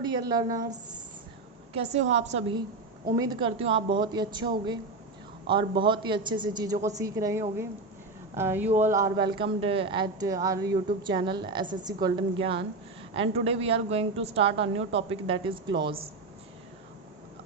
Dear learners, कैसे हो आप सभी। उम्मीद करती हूँ आप बहुत ही अच्छे होंगे और बहुत ही अच्छे से चीज़ों को सीख रहे होंगे। You all are welcomed at our YouTube channel SSC golden Gyan, and today we are going to start a new topic that is clause.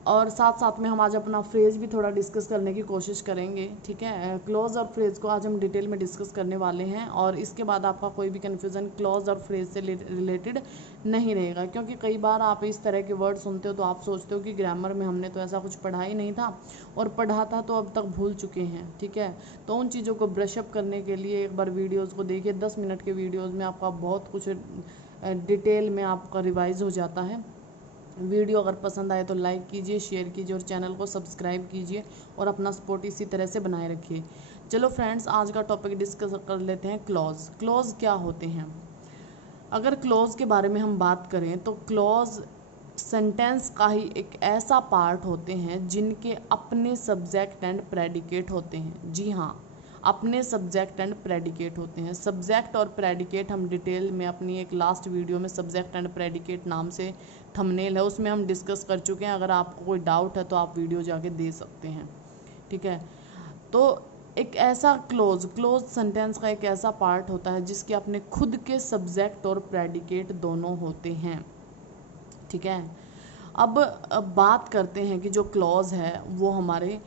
और साथ साथ में हम आज अपना फ्रेज भी थोड़ा डिस्कस करने की कोशिश करेंगे। ठीक है, क्लॉज और फ्रेज को आज हम डिटेल में डिस्कस करने वाले हैं और इसके बाद आपका कोई भी कन्फ्यूज़न क्लॉज और फ्रेज से रिलेटेड नहीं रहेगा, क्योंकि कई बार आप इस तरह के वर्ड सुनते हो तो आप सोचते हो कि ग्रामर में हमने तो ऐसा कुछ पढ़ा ही नहीं था, और पढ़ा था तो अब तक भूल चुके हैं। ठीक है, तो उन चीज़ों को ब्रशअप करने के लिए एक बार वीडियोज़ को देखिए। 10 मिनट के वीडियोज़ में आपका बहुत कुछ डिटेल में आपका रिवाइज हो जाता है। वीडियो अगर पसंद आए तो लाइक कीजिए, शेयर कीजिए और चैनल को सब्सक्राइब कीजिए और अपना सपोर्ट इसी तरह से बनाए रखिए। चलो फ्रेंड्स, आज का टॉपिक डिस्कस कर लेते हैं क्लॉज। क्लॉज क्या होते हैं? अगर क्लॉज के बारे में हम बात करें तो क्लॉज सेंटेंस का ही एक ऐसा पार्ट होते हैं जिनके अपने सब्जेक्ट एंड प्रेडिकेट होते हैं। जी हाँ, अपने सब्जेक्ट एंड प्रेडिकेट होते हैं। सब्जेक्ट और प्रेडिकेट हम डिटेल में अपनी एक लास्ट वीडियो में सब्जेक्ट एंड प्रेडिकेट नाम से थंबनेल है, उसमें हम डिस्कस कर चुके हैं। अगर आपको कोई डाउट है तो आप वीडियो जाके दे सकते हैं। ठीक है, तो एक ऐसा क्लोज सेंटेंस का एक ऐसा पार्ट होता है जिसके अपने खुद के सब्जेक्ट और प्रेडिकेट दोनों होते हैं। ठीक है, अब बात करते हैं कि जो क्लॉज है वो हमारे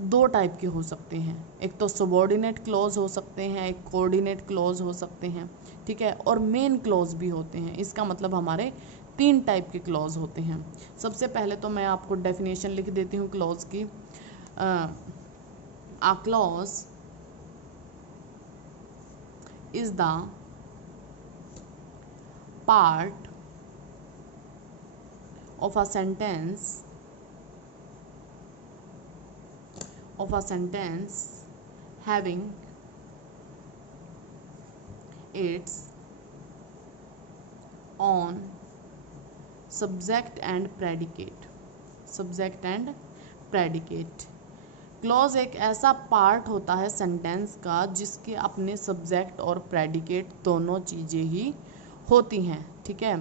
दो टाइप के हो सकते हैं। एक तो सबॉर्डिनेट क्लॉज हो सकते हैं, एक कोऑर्डिनेट क्लॉज हो सकते हैं। ठीक है, और मेन क्लॉज भी होते हैं। इसका मतलब हमारे 3 टाइप के क्लॉज होते हैं। सबसे पहले तो मैं आपको डेफिनेशन लिख देती हूँ क्लॉज की। A clause is the part of a sentence having its own subject and predicate। Clause एक ऐसा पार्ट होता है सेंटेंस का जिसके अपने सब्जेक्ट और प्रेडिकेट दोनों चीज़ें ही होती हैं। ठीक है,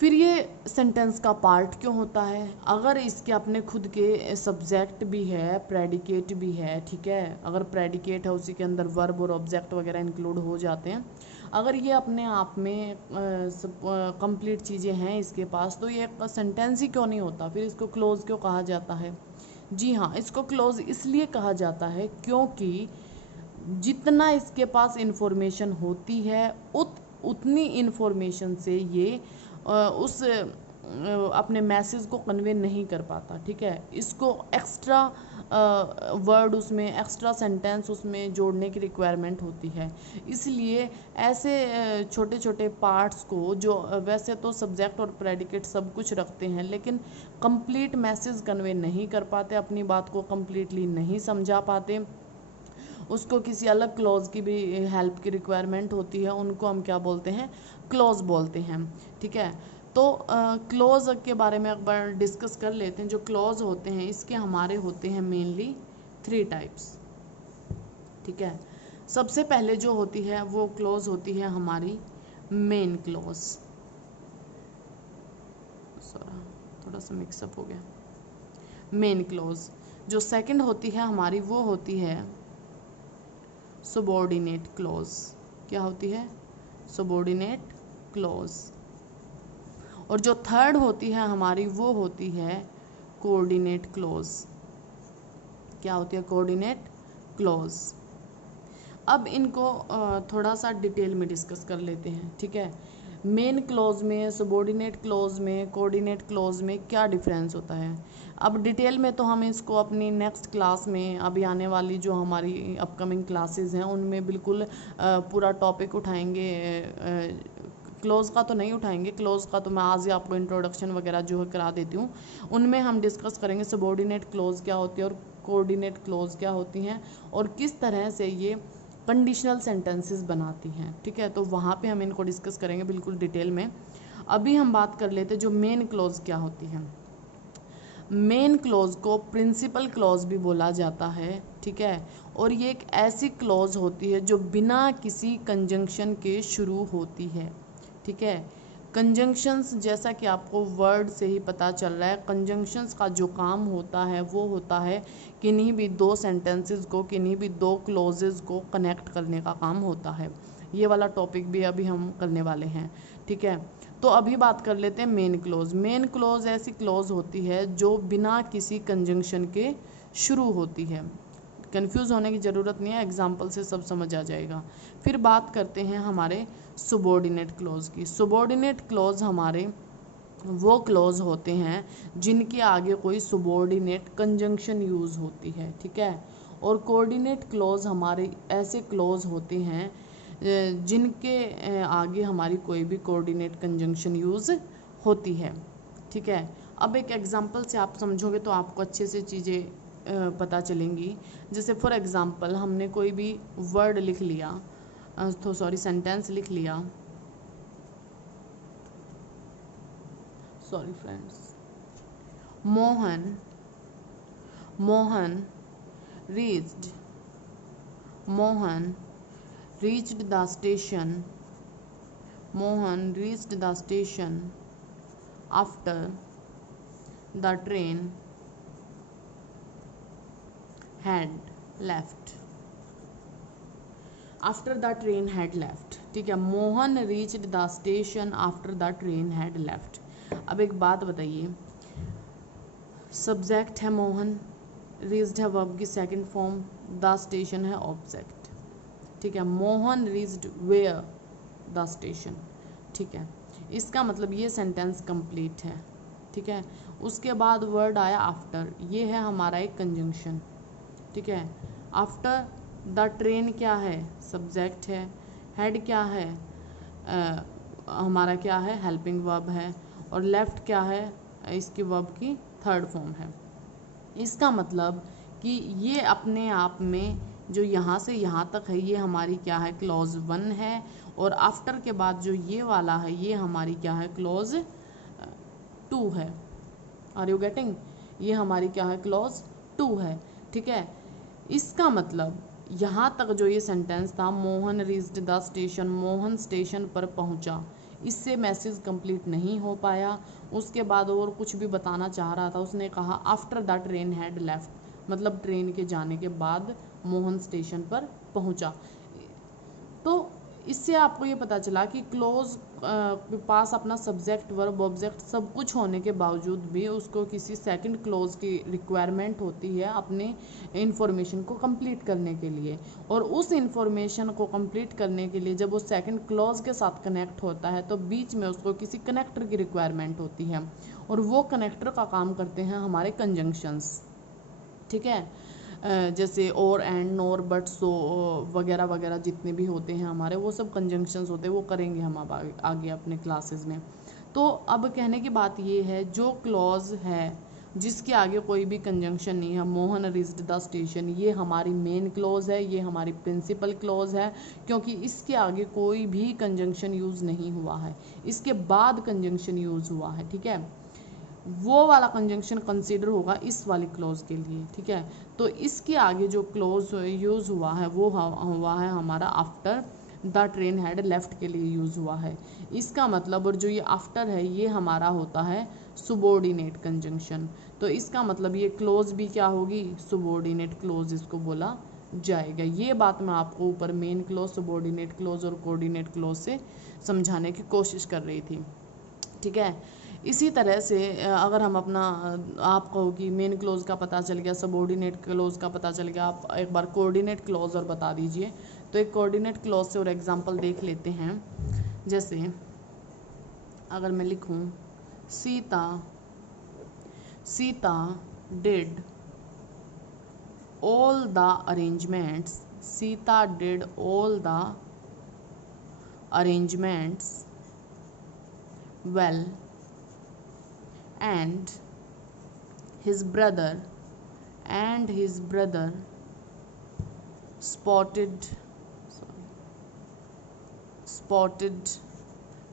फिर ये सेंटेंस का पार्ट क्यों होता है? अगर इसके अपने खुद के सब्जेक्ट भी है, प्रेडिकेट भी है। ठीक है, अगर प्रेडिकेट है उसी के अंदर वर्ब और ऑब्जेक्ट वगैरह इंक्लूड हो जाते हैं। अगर ये अपने आप में कंप्लीट चीज़ें हैं इसके पास, तो ये सेंटेंस ही क्यों नहीं होता? फिर इसको क्लोज क्यों कहा जाता है? जी हाँ, इसको क्लोज इसलिए कहा जाता है क्योंकि जितना इसके पास इंफॉर्मेशन होती है उतनी इंफॉर्मेशन से ये उस अपने मैसेज को कन्वे नहीं कर पाता। ठीक है, इसको एक्स्ट्रा वर्ड उसमें, एक्स्ट्रा सेंटेंस उसमें जोड़ने की रिक्वायरमेंट होती है। इसलिए ऐसे छोटे छोटे पार्ट्स को, जो वैसे तो सब्जेक्ट और प्रेडिकेट सब कुछ रखते हैं लेकिन कंप्लीट मैसेज कन्वे नहीं कर पाते, अपनी बात को कंप्लीटली नहीं समझा पाते, उसको किसी अलग क्लॉज की भी हेल्प की रिक्वायरमेंट होती है, उनको हम क्या बोलते हैं? क्लॉज बोलते हैं। ठीक है, तो क्लॉज के बारे में एक बार डिस्कस कर लेते हैं। जो क्लॉज होते हैं इसके हमारे होते हैं मेनली 3 टाइप्स। ठीक है, सबसे पहले जो होती है वो क्लॉज होती है हमारी मेन क्लॉज। सॉरी, थोड़ा सा मिक्सअप हो गया। Main clause. जो सेकंड होती है हमारी वो होती है सबॉर्डिनेट क्लॉज। क्या होती है? Subordinate clause. और जो थर्ड होती है हमारी वो होती है कोऑर्डिनेट क्लॉज। क्या होती है? Coordinate clause. अब इनको थोड़ा सा डिटेल में डिस्कस कर लेते हैं। ठीक है, मेन क्लॉज में, सबॉर्डिनेट क्लॉज में, कोऑर्डिनेट क्लॉज में क्या डिफरेंस होता है? अब डिटेल में तो हम इसको अपनी नेक्स्ट क्लास में, अभी आने वाली जो हमारी अपकमिंग क्लासेस हैं उनमें बिल्कुल पूरा टॉपिक उठाएंगे। क्लोज का तो नहीं उठाएंगे, क्लोज का तो मैं आज ही आपको इंट्रोडक्शन वगैरह जो है करा देती हूँ। उनमें हम डिस्कस करेंगे सबॉर्डिनेट क्लोज क्या होती है और कोऑर्डिनेट क्लोज क्या होती हैं और किस तरह से ये कंडीशनल सेंटेंसेस बनाती हैं। ठीक है, तो वहाँ पे हम इनको डिस्कस करेंगे बिल्कुल डिटेल में। अभी हम बात कर लेते हैं जो मेन क्लोज क्या होती है। मेन क्लोज को प्रिंसिपल क्लोज भी बोला जाता है। ठीक है, और ये एक ऐसी क्लोज होती है जो बिना किसी कंजंक्शन के शुरू होती है। ठीक है, कंजंक्शंस, जैसा कि आपको वर्ड से ही पता चल रहा है, कंजंक्शंस का जो काम होता है वो होता है किन्हीं भी दो सेंटेंसेस को, किन्हीं भी दो क्लोजेस को कनेक्ट करने का काम होता है। ये वाला टॉपिक भी अभी हम करने वाले हैं, ठीक है। तो अभी बात कर लेते हैं मेन क्लोज। मेन क्लोज ऐसी क्लोज होती है जो बिना किसी कंजंक्शन के शुरू होती है। कंफ्यूज होने की ज़रूरत नहीं है, एग्जाम्पल से सब समझ आ जाएगा। फिर बात करते हैं हमारे सुबॉर्डिनेट क्लोज की। सुबॉर्डिनेट क्लोज हमारे वो क्लोज होते हैं जिनके आगे कोई सुबॉर्डिनेट कंजंक्शन यूज़ होती है, ठीक है। और कोऑर्डिनेट क्लोज हमारे ऐसे क्लोज होते हैं जिनके आगे हमारी कोई भी कोऑर्डिनेट कंजंक्शन यूज़ होती है, ठीक है। अब एक एग्जांपल से आप समझोगे तो आपको अच्छे से चीज़ें पता चलेंगी। जैसे फॉर एग्जांपल हमने कोई भी वर्ड लिख लिया, तो सॉरी सेंटेंस लिख लिया, sorry friends, Mohan reached Mohan reached the station Mohan reached the station after the train had left after the train had left, ठीक है। Mohan reached the station after the train had left। अब एक बात बताइए, सब्जेक्ट है Mohan, reached है वर्ब की second form, the station है ऑब्जेक्ट, ठीक है। Mohan reached where the station, ठीक है। इसका मतलब ये सेंटेंस कंप्लीट है, ठीक है। उसके बाद वर्ड आया आफ्टर, ये है हमारा एक कंजंक्शन, ठीक है। आफ्टर द ट्रेन क्या है, सब्जेक्ट है। हेड क्या है, हमारा क्या है, हेल्पिंग वर्ब है। और लेफ्ट क्या है, इसकी वर्ब की थर्ड फॉर्म है। इसका मतलब कि ये अपने आप में जो यहाँ से यहाँ तक है ये हमारी क्या है, क्लॉज 1 है। और आफ्टर के बाद जो ये वाला है ये हमारी क्या है, क्लॉज 2 है। Are you getting? ये हमारी क्या है, क्लॉज 2 है, ठीक है। इसका मतलब यहाँ तक जो ये सेंटेंस था, Mohan reached the station, Mohan station पर पहुँचा, इससे मैसेज कंप्लीट नहीं हो पाया। उसके बाद और कुछ भी बताना चाह रहा था, उसने कहा after the train had left, मतलब ट्रेन के जाने के बाद मोहन स्टेशन पर पहुंचा। तो इससे आपको ये पता चला कि क्लोज के पास अपना सब्जेक्ट वर्ब ऑब्जेक्ट सब कुछ होने के बावजूद भी उसको किसी सेकंड क्लोज की रिक्वायरमेंट होती है अपने इंफॉर्मेशन को कंप्लीट करने के लिए। और उस इंफॉर्मेशन को कंप्लीट करने के लिए जब वो सेकंड क्लोज के साथ कनेक्ट होता है तो बीच में उसको किसी कनेक्टर की रिक्वायरमेंट होती है, और वो कनेक्टर का काम करते हैं हमारे कंजंक्शंस, ठीक है। जैसे और, एंड, नोर, बट, सो वगैरह वगैरह जितने भी होते हैं हमारे, वो सब कंजंक्शंस होते हैं, वो करेंगे हम अब आगे अपने क्लासेस में। तो अब कहने की बात ये है, जो क्लॉज है जिसके आगे कोई भी कंजंक्शन नहीं है, मोहन रीच्ड द स्टेशन, ये हमारी मेन क्लॉज है, ये हमारी प्रिंसिपल क्लॉज है, क्योंकि इसके आगे कोई भी कंजंक्शन यूज़ नहीं हुआ है, इसके बाद कंजंक्शन यूज़ हुआ है, ठीक है। वो वाला कंजंक्शन कंसीडर होगा इस वाली क्लोज के लिए, ठीक है। तो इसके आगे जो क्लोज यूज़ हुआ है वो हुआ है हमारा after the train had left के लिए यूज़ हुआ है। इसका मतलब, और जो ये आफ्टर है ये हमारा होता है सुबॉर्डिनेट कंजंक्शन। तो इसका मतलब ये क्लोज भी क्या होगी, सुबॉर्डिनेट क्लोज इसको बोला जाएगा। ये बात मैं आपको ऊपर मेन क्लोज, सुबॉर्डिनेट क्लोज और कोऑर्डिनेट क्लोज से समझाने की कोशिश कर रही थी, ठीक है। इसी तरह से अगर हम अपना, आप कहो कि मेन क्लोज का पता चल गया, सबऑर्डिनेट क्लोज का पता चल गया, आप एक बार कोऑर्डिनेट क्लोज और बता दीजिए। तो एक कोऑर्डिनेट क्लोज से और एग्जांपल देख लेते हैं। जैसे अगर मैं लिखूं, Sita did all the arrangements, Sita did all the arrangements well, and his brother spotted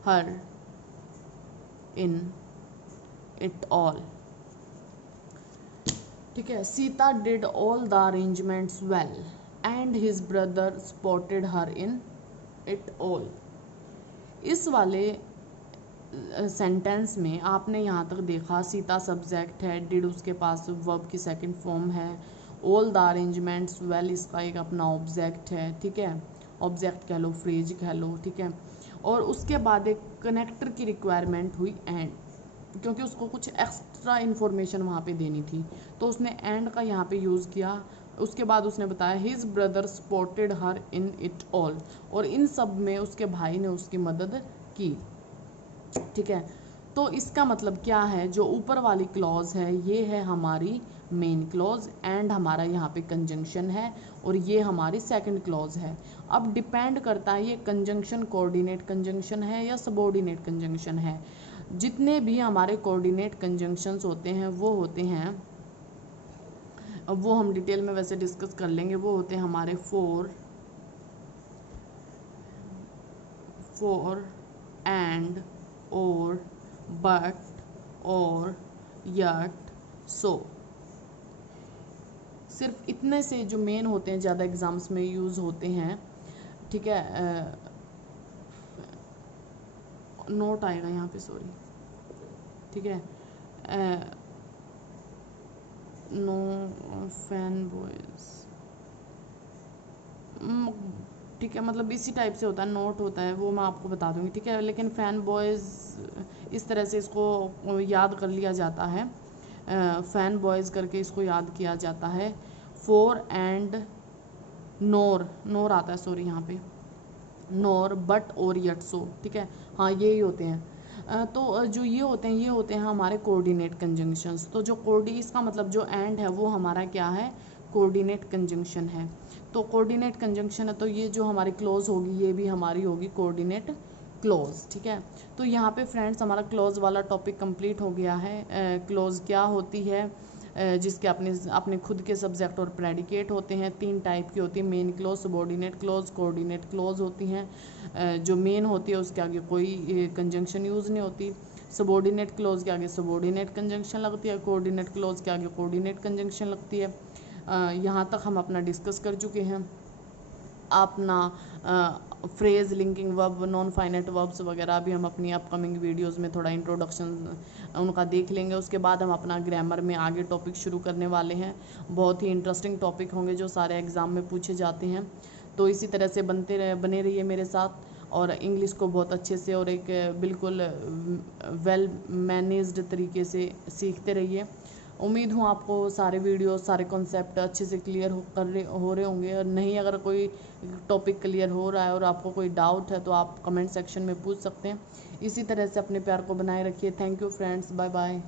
her in it all, ठीक है। Sita did all the arrangements well and his brother spotted her in it all. इस वाले सेंटेंस में आपने यहाँ तक देखा Sita subject है, डिड उसके पास वर्ब की सेकंड फॉर्म है, ऑल द अरेंजमेंट्स वेल इसका एक अपना ऑब्जेक्ट है, ठीक है, ऑब्जेक्ट कह लो, फ्रेज कह लो, ठीक है। और उसके बाद एक कनेक्टर की रिक्वायरमेंट हुई एंड, क्योंकि उसको कुछ एक्स्ट्रा इन्फॉर्मेशन वहाँ पे देनी थी, तो उसने एंड का यहाँ पे यूज़ किया। उसके बाद उसने बताया his brother supported her in it all, और इन सब में उसके भाई ने उसकी मदद की, ठीक है। तो इसका मतलब क्या है, जो ऊपर वाली क्लॉज है ये है हमारी मेन क्लॉज, एंड हमारा यहाँ पे कंजंक्शन है, और ये हमारी सेकंड क्लॉज है। अब डिपेंड करता है ये कंजंक्शन कोऑर्डिनेट कंजंक्शन है या सबऑर्डिनेट कंजंक्शन है। जितने भी हमारे कोऑर्डिनेट कंजंक्शंस होते हैं वो होते हैं, अब वो हम डिटेल में वैसे डिस्कस कर लेंगे, वो होते हैं हमारे फॉर एंड, और, बट, और, यट, सो। सिर्फ इतने से जो मेन होते हैं, ज़्यादा एग्जाम्स में यूज़ होते हैं, ठीक है। नोट आएगा यहाँ पे, सॉरी, ठीक है। नो फैन बॉयज, ठीक है, मतलब इसी टाइप से होता है, नोट होता है, वो मैं आपको बता दूंगी, ठीक है। लेकिन फैन बॉयज़ इस तरह से इसको याद कर लिया जाता है, फैन बॉयज़ करके इसको याद किया जाता है। फॉर एंड नोर आता है, सॉरी यहाँ पे नोर, बट, और, यट, सो, ठीक है। हाँ, यही होते हैं। तो जो ये होते हैं हमारे कोऑर्डिनेट कंजंक्शंस। तो जो इसका मतलब जो एंड है वो हमारा क्या है, कोऑर्डिनेट कंजंक्शन है। तो कोऑर्डिनेट कंजंक्शन है, तो ये जो हमारी क्लोज होगी ये भी हमारी होगी कोऑर्डिनेट क्लोज, ठीक है। तो यहाँ पे फ्रेंड्स हमारा क्लोज वाला टॉपिक कंप्लीट हो गया है। क्लोज क्या होती है, जिसके अपने खुद के सब्जेक्ट और प्रेडिकेट होते हैं। 3 टाइप की होती है, main close, subordinate close, coordinate close होती हैं। जो मेन होती है उसके आगे कोई कंजंक्शन यूज़ नहीं होती, सबऑर्डिनेट क्लोज के आगे सबऑर्डिनेट कंजंक्शन लगती है, कोऑर्डिनेट क्लोज के आगे कोऑर्डिनेट कंजंक्शन लगती है। यहाँ तक हम अपना डिस्कस कर चुके हैं। अपना phrase, linking verb, non finite verbs वगैरह भी हम अपनी अपकमिंग वीडियोस में थोड़ा इंट्रोडक्शन उनका देख लेंगे। उसके बाद हम अपना ग्रामर में आगे टॉपिक शुरू करने वाले हैं। बहुत ही इंटरेस्टिंग टॉपिक होंगे जो सारे एग्ज़ाम में पूछे जाते हैं। तो इसी तरह से बने रहिए मेरे साथ, और इंग्लिश को बहुत अच्छे से और एक बिल्कुल वेल मैनेज्ड तरीके से सीखते रहिए। उम्मीद हूँ आपको सारे वीडियो, सारे कॉन्सेप्ट अच्छे से क्लियर हो रहे होंगे। और नहीं, अगर कोई टॉपिक क्लियर हो रहा है और आपको कोई डाउट है तो आप कमेंट सेक्शन में पूछ सकते हैं। इसी तरह से अपने प्यार को बनाए रखिए। Thank you friends, bye bye.